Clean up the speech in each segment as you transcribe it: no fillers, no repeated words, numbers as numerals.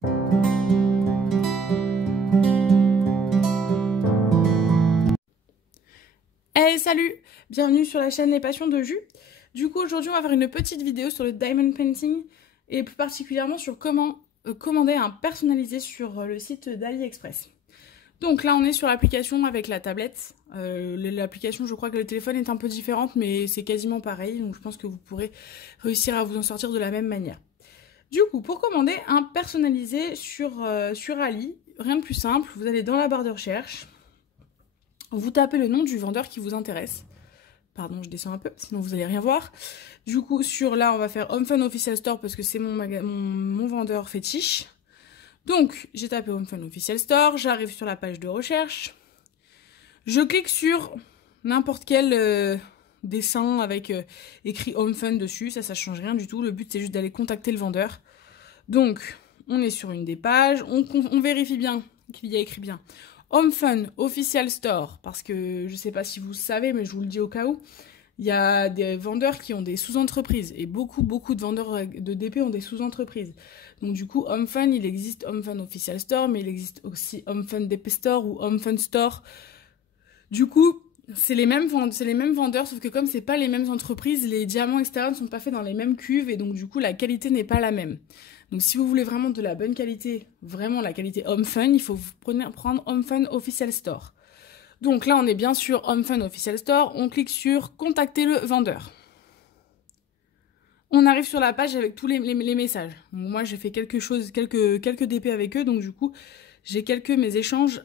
Hey salut! Bienvenue sur la chaîne Les Passions de Jus. Du coup aujourd'hui on va faire une petite vidéo sur le diamond painting et plus particulièrement sur comment commander un personnalisé sur le site d'AliExpress. Donc là on est sur l'application avec la tablette. L'application, je crois que le téléphone est un peu différente mais c'est quasiment pareil, donc je pense que vous pourrez réussir à vous en sortir de la même manière. Du coup pour commander un personnalisé sur Ali, rien de plus simple, vous allez dans la barre de recherche. Vous tapez le nom du vendeur qui vous intéresse. Pardon, je descends un peu, sinon vous allez rien voir. Du coup, sur là, on va faire Home Fun Official Store parce que c'est mon vendeur fétiche. Donc, j'ai tapé Home Fun Official Store, j'arrive sur la page de recherche. Je clique sur n'importe quel dessin avec écrit Home Fun dessus. Ça change rien du tout. Le but, c'est juste d'aller contacter le vendeur. Donc, on est sur une des pages. On vérifie bien qu'il y a écrit bien Home Fun Official Store, parce que je sais pas si vous savez, mais je vous le dis au cas où, il y a des vendeurs qui ont des sous-entreprises, et beaucoup de vendeurs de DP ont des sous-entreprises. Donc du coup, Home Fun, il existe Home Fun Official Store, mais il existe aussi Home Fun DP Store ou Home Fun Store. Du coup, c'est les mêmes vendeurs, sauf que comme c'est pas les mêmes entreprises, les diamants extérieurs ne sont pas faits dans les mêmes cuves, et donc du coup, la qualité n'est pas la même. Donc si vous voulez vraiment de la bonne qualité, vraiment la qualité Home Fun, il faut prendre Home Fun Official Store. Donc là, on est bien sur Home Fun Official Store, on clique sur Contacter le vendeur. On arrive sur la page avec tous les messages. Donc, moi, j'ai fait quelques DP avec eux, donc du coup, j'ai mes échanges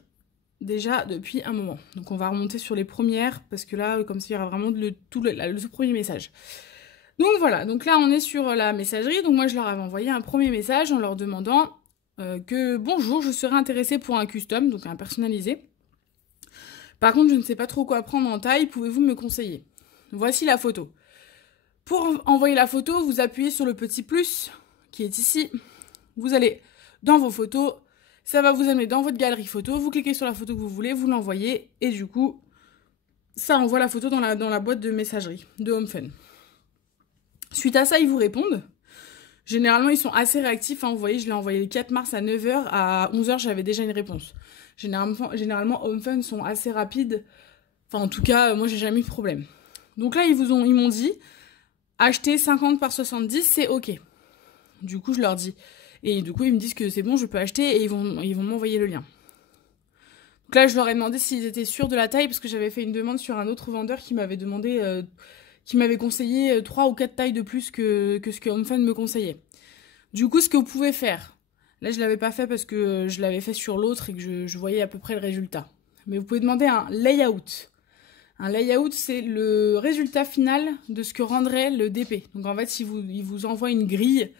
déjà depuis un moment. Donc on va remonter sur les premières, parce que là, comme ça, il y aura vraiment le tout premier message. Donc voilà, donc là on est sur la messagerie, donc moi je leur avais envoyé un premier message en leur demandant que bonjour, je serais intéressée pour un custom, donc un personnalisé. Par contre je ne sais pas trop quoi prendre en taille, pouvez-vous me conseiller? Voici la photo. Pour envoyer la photo, vous appuyez sur le petit plus qui est ici, vous allez dans vos photos, ça va vous amener dans votre galerie photo, vous cliquez sur la photo que vous voulez, vous l'envoyez et du coup ça envoie la photo dans la boîte de messagerie de Home Fun. Suite à ça, ils vous répondent. Généralement, ils sont assez réactifs. Hein. Vous voyez, je l'ai envoyé le 4 mars à 9h. À 11h, j'avais déjà une réponse. Généralement, Home Fun sont assez rapides. Enfin, en tout cas, moi, j'ai jamais eu de problème. Donc là, ils m'ont dit, acheter 50 par 70, c'est OK. Du coup, je leur dis. Et du coup, ils me disent que c'est bon, je peux acheter et ils vont m'envoyer le lien. Donc là, je leur ai demandé s'ils étaient sûrs de la taille parce que j'avais fait une demande sur un autre vendeur qui m'avait demandé... qui m'avait conseillé 3 ou 4 tailles de plus que ce que Home Fun me conseillait. Du coup, ce que vous pouvez faire, là je l'avais pas fait parce que je l'avais fait sur l'autre et que je voyais à peu près le résultat. Mais vous pouvez demander un layout. Un layout, c'est le résultat final de ce que rendrait le DP. Donc en fait, il vous envoie une grille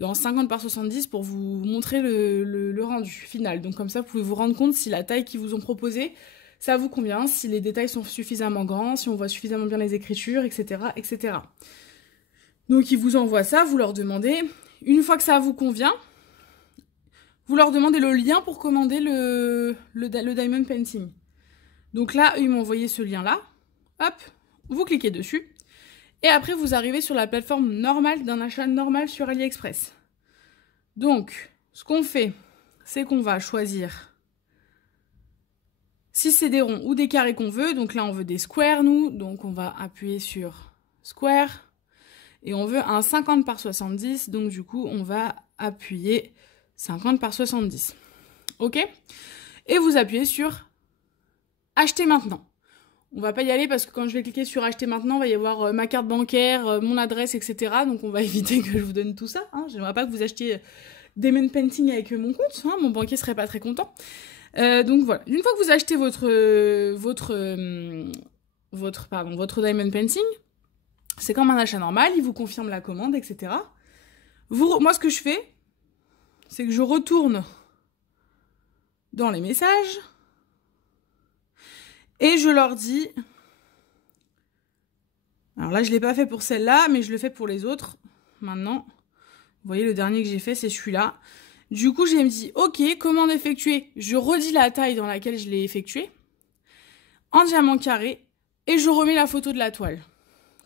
en 50 par 70 pour vous montrer le rendu final. Donc comme ça, vous pouvez vous rendre compte si la taille qu'ils vous ont proposée, ça vous convient, si les détails sont suffisamment grands, si on voit suffisamment bien les écritures, etc., etc. Donc ils vous envoient ça, vous leur demandez. Une fois que ça vous convient, vous leur demandez le lien pour commander le diamond painting. Donc là, ils m'ont envoyé ce lien-là. Hop, vous cliquez dessus. Et après, vous arrivez sur la plateforme normale d'un achat normal sur AliExpress. Donc, ce qu'on fait, c'est qu'on va choisir... si c'est des ronds ou des carrés qu'on veut, donc là on veut des squares nous, donc on va appuyer sur square. Et on veut un 50 par 70, donc du coup on va appuyer 50 par 70. Ok? Et vous appuyez sur acheter maintenant. On va pas y aller parce que quand je vais cliquer sur acheter maintenant, il va y avoir ma carte bancaire, mon adresse, etc. Donc on va éviter que je vous donne tout ça. Hein. J'aimerais pas que vous achetiez diamond painting avec mon compte, hein. Mon banquier serait pas très content. Donc voilà, une fois que vous achetez votre diamond painting, c'est comme un achat normal, il vous confirme la commande, etc. Moi, ce que je fais, c'est que je retourne dans les messages et je leur dis... Alors là, je ne l'ai pas fait pour celle-là, mais je le fais pour les autres. Maintenant, vous voyez, le dernier que j'ai fait, c'est celui-là. Du coup, j'ai dit, ok, commande effectuée. Je redis la taille dans laquelle je l'ai effectuée, en diamant carré, et je remets la photo de la toile.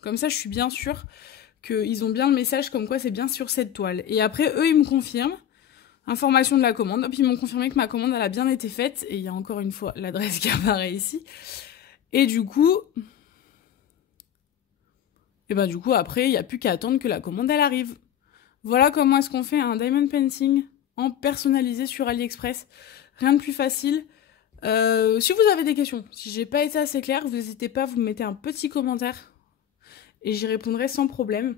Comme ça, je suis bien sûre qu'ils ont bien le message comme quoi c'est bien sur cette toile. Et après, eux, ils me confirment. information de la commande. Puis ils m'ont confirmé que ma commande elle a bien été faite. Et il y a encore une fois l'adresse qui apparaît ici. Et du coup... Et ben du coup, après, il n'y a plus qu'à attendre que la commande, elle arrive. Voilà comment est-ce qu'on fait un diamond painting en personnalisé sur AliExpress. Rien de plus facile. Si vous avez des questions, si j'ai pas été assez claire, vous n'hésitez pas, vous me mettez un petit commentaire et j'y répondrai sans problème.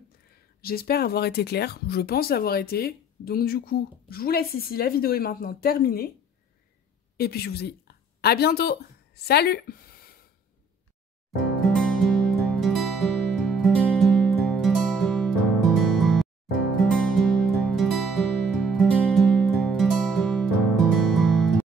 J'espère avoir été claire, je pense avoir été. Donc du coup, je vous laisse ici, la vidéo est maintenant terminée. Et puis je vous dis à bientôt. Salut!